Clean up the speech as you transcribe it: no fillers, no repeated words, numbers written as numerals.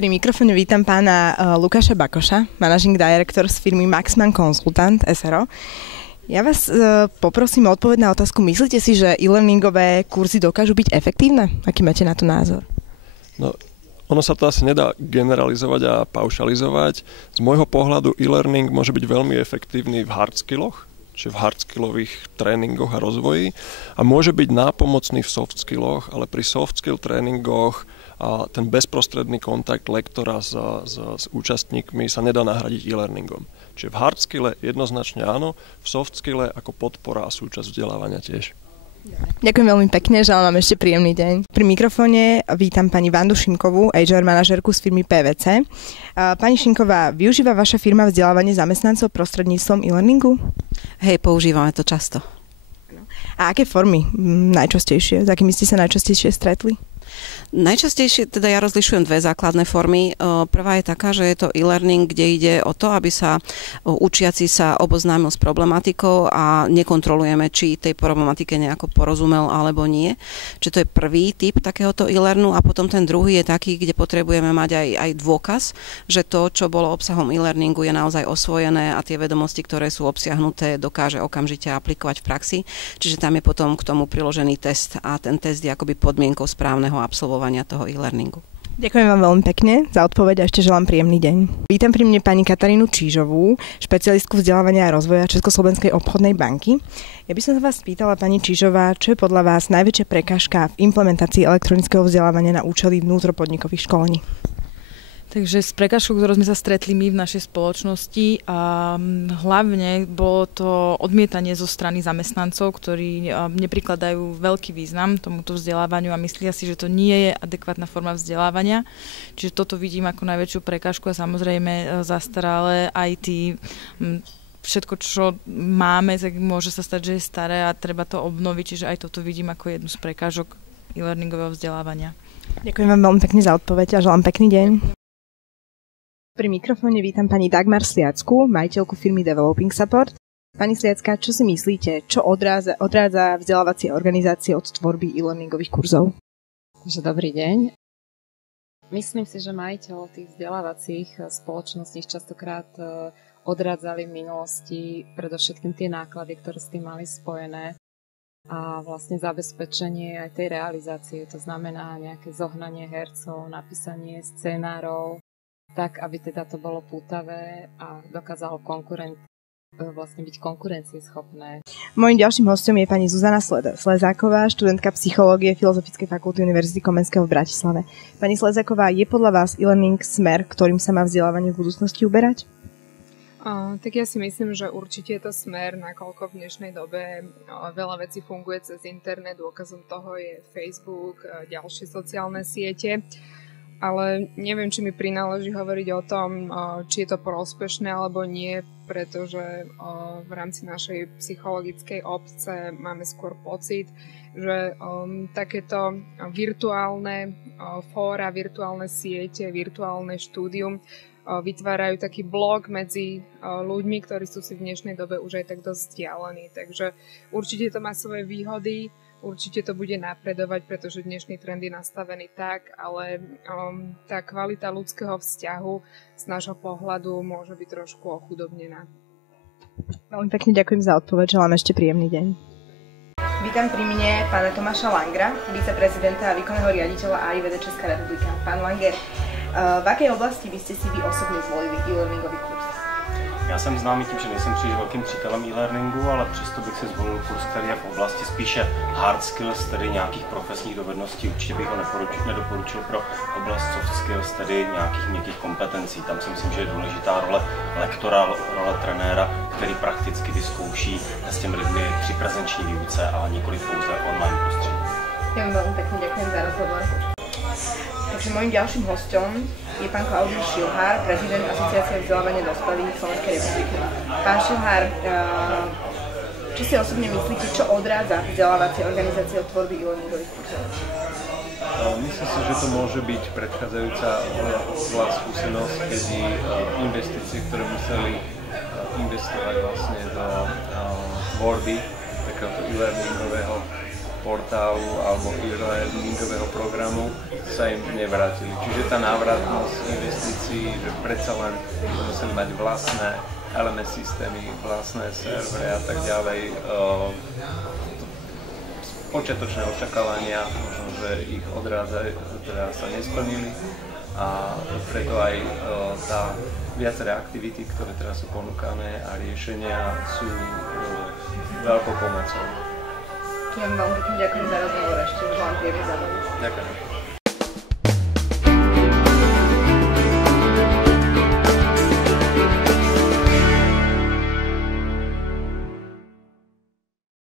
Pri mikrofóne vítam pána Lukáša Bakoša, managing director z firmy Maxman Consultant SRO. Ja vás poprosím o odpoveď na otázku. Myslíte si, že e-learningové kurzy dokážu byť efektívne? Aký máte na to názor? No, ono sa to asi nedá generalizovať a paušalizovať. Z môjho pohľadu e-learning môže byť veľmi efektívny v hard skilloch, čiže v hardskillových tréningoch a rozvoji a môže byť nápomocný v soft skilloch, ale pri soft skill tréningoch a ten bezprostredný kontakt lektora s účastníkmi sa nedá nahradiť e-learningom. Čiže v hard skille jednoznačne áno, v soft skille ako podpora a súčasť vzdelávania tiež. Ďakujem veľmi pekne, želám vám ešte príjemný deň. Pri mikrofóne vítam pani Vandu Šimkovú, HR manažérku z firmy PVC. Pani Šimková, využíva vaša firma vzdelávanie zamestnancov prostredníctvom e-learningu? Hej, používame to často. A aké formy najčastejšie? S akými ste sa najčastejšie stretli? Najčastejšie teda ja rozlišujem dve základné formy. Prvá je taká, že je to e-learning, kde ide o to, aby sa učiaci sa oboznámil s problematikou a nekontrolujeme, či tej problematike nejako porozumel alebo nie. Čiže to je prvý typ takéhoto e-learnu a potom ten druhý je taký, kde potrebujeme mať aj dôkaz, že to, čo bolo obsahom e-learningu, je naozaj osvojené a tie vedomosti, ktoré sú obsiahnuté, dokáže okamžite aplikovať v praxi. Čiže tam je potom k tomu priložený test a ten test je akoby podmienkou správneho absolvovania toho e-learningu. Ďakujem vám veľmi pekne za odpoveď a ešte želám príjemný deň. Vítam pri mne pani Katarínu Čížovú, špecialistku vzdelávania a rozvoja Československej obchodnej banky. Ja by som sa vás spýtala, pani Čížová, čo je podľa vás najväčšia prekážka v implementácii elektronického vzdelávania na účely vnútropodnikových školení? Takže s prekážkou, ktorou sme sa stretli my v našej spoločnosti, a hlavne bolo to odmietanie zo strany zamestnancov, ktorí neprikladajú veľký význam tomuto vzdelávaniu a myslia si, že to nie je adekvátna forma vzdelávania. Čiže toto vidím ako najväčšiu prekážku a samozrejme zastaralé IT, všetko, čo máme, tak môže sa stať, že je staré a treba to obnoviť, čiže aj toto vidím ako jednu z prekážok e-learningového vzdelávania. Ďakujem vám veľmi pekne za odpoveď a želám pekný deň. Pri mikrofóne vítam pani Dagmar Sliacku, majiteľku firmy Developing Support. Pani Sliacka, čo si myslíte, čo odrádza vzdelávacie organizácie od tvorby e-learningových kurzov? Dobrý deň. Myslím si, že majiteľ tých vzdelávacích spoločností častokrát odrádzali v minulosti predovšetkým tie náklady, ktoré s tým mali spojené a vlastne zabezpečenie aj tej realizácie, to znamená nejaké zohnanie hercov, napísanie scenárov, tak, aby teda to bolo pútavé a dokázalo vlastne byť konkurencieschopné. Mojím ďalším hostom je pani Zuzana Slezáková, študentka psychológie Filozofickej fakulty Univerzity Komenského v Bratislave. Pani Slezáková, je podľa vás e-learning smer, ktorým sa má vzdelávanie v budúcnosti uberať? Tak ja si myslím, že určite je to smer, nakoľko v dnešnej dobe veľa vecí funguje cez internet, dôkazom toho je Facebook, ďalšie sociálne siete. Ale neviem, či mi prináleží hovoriť o tom, či je to prospešné alebo nie, pretože v rámci našej psychologickej obce máme skôr pocit, že takéto virtuálne fóra, virtuálne siete, virtuálne štúdium vytvárajú taký blok medzi ľuďmi, ktorí sú si v dnešnej dobe už aj tak dosť vzdialení. Takže určite to má svoje výhody, určite to bude napredovať, pretože dnešný trend je nastavený tak, ale tá kvalita ľudského vzťahu z nášho pohľadu môže byť trošku ochudobnená. Veľmi pekne ďakujem za odpoveď, želám ešte príjemný deň. Vítam pri mne pána Tomáša Langra, viceprezidenta a výkonného riaditeľa AIVD Česká republika. Pán Langer, v akej oblasti by ste si vy osobne zvolili e-learningový kurz? Já jsem známý tím, že nejsem příliš velkým přítelem e-learningu, ale přesto bych si zvolil kurz, který je v oblasti spíše hard skills, tedy nějakých profesních dovedností. Určitě bych ho nedoporučil pro oblast soft skills, tedy nějakých měkkých kompetencí. Tam si myslím, že je důležitá role lektora, role trenéra, který prakticky vyzkouší s těmi lidmi při prezenční výuce a nikoli pouze online prostředí. Ja vám veľmi pekne ďakujem za rozhovor. Takže mojím ďalším hosťom je pán Klaudius Šilhár, prezident Asociácie vzdelávania dospelých Slovenskej republiky. Pán Šilhár, čo si osobne myslíte, čo odrádza vzdelávacie organizácie od tvorby e-learningových kurzov? Myslím si, že to môže byť predchádzajúca zlá skúsenosť, kedy investície, ktoré museli investovať vlastne do tvorby takéhoto e-learningového portálu alebo e-learningového programu sa im nevrátili. Čiže tá návratnosť investícií, že predsa len museli mať vlastné LMS systémy, vlastné servery a tak ďalej, počiatočné očakávania, možno, že ich odrádzajú, teda sa nesplnili a preto aj tá viaceré aktivity, ktoré teraz sú ponúkané a riešenia sú veľkou pomocou. Ja vám veľmi pekne ďakujem za rozhovor, ešte želám príjemný zábavu. Ďakujem.